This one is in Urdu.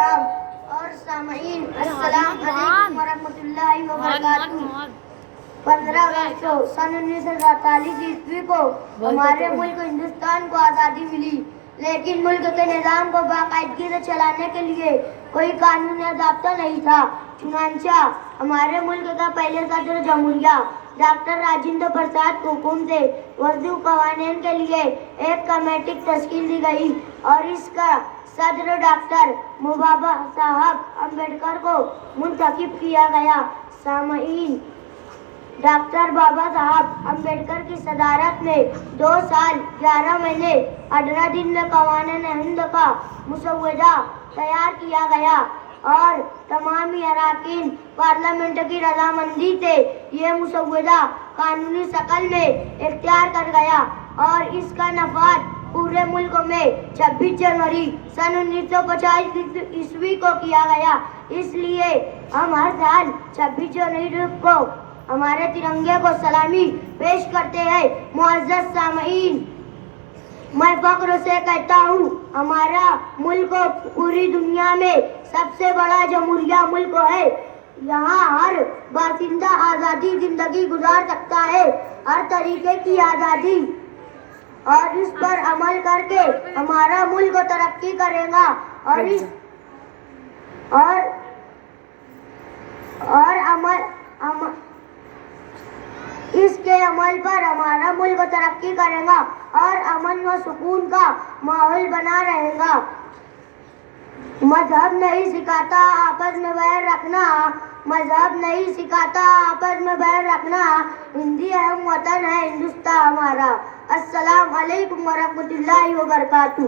اور سامعین السلام علیکم ورحمۃ اللہ وبرکاتہ۔ 15 اگست سن 1947 کو ہمارے ملک ہندوستان کو آزادی ملی، لیکن ملک کے نظام کو باقاعدگی سے چلانے کے لیے کوئی قانون یا ضابطہ نہیں تھا۔ چنانچہ ہمارے ملک کا پہلے صدر جمہوریہ ڈاکٹر راجندر پرساد کو حکم سے وضع قوانین کے لیے ایک کمیٹی تشکیل دی گئی اور اس کا صدر ڈاکٹر بابا صاحب امبیڈکر کو منتخب کیا گیا۔ سامعین، ڈاکٹر بابا صاحب امبیڈکر کی صدارت میں 2 سال 11 مہینے 18 دن میں قوانین ہند کا مسودہ تیار کیا گیا اور تمامی اراکین پارلیمنٹ کی رضامندی سے یہ مسودہ قانونی شکل میں اختیار کر گیا اور اس کا نفاذ پورے ملک میں 26 جنوری سن 1950 کو کیا گیا۔ اس لیے ہم ہر سال 26 جنوری کو ہمارے ترنگے کو سلامی پیش کرتے ہیں۔ معزز سامعین، میں فخر سے کہتا ہوں، ہمارا ملک پوری دنیا میں سب سے بڑا جمہوریہ ملک ہے۔ یہاں ہر باشندہ آزادی زندگی گزار سکتا ہے، ہر طریقے کی آزادی، اور اس پر عمل کر کے ہمارا ملک ترقی کرے گا اس کے عمل پر ہمارا ملک ترقی کرے گا اور امن و سکون کا ماحول بنا رہے گا۔ مذہب نہیں سکھاتا آپس میں بیر رکھنا، مذہب نہیں سکھاتا آپس میں بیر رکھنا، ہندی اہم وطن ہے ہندوستان ہمارا۔ السلام علیکم ورحمۃ اللہ وبرکاتہ۔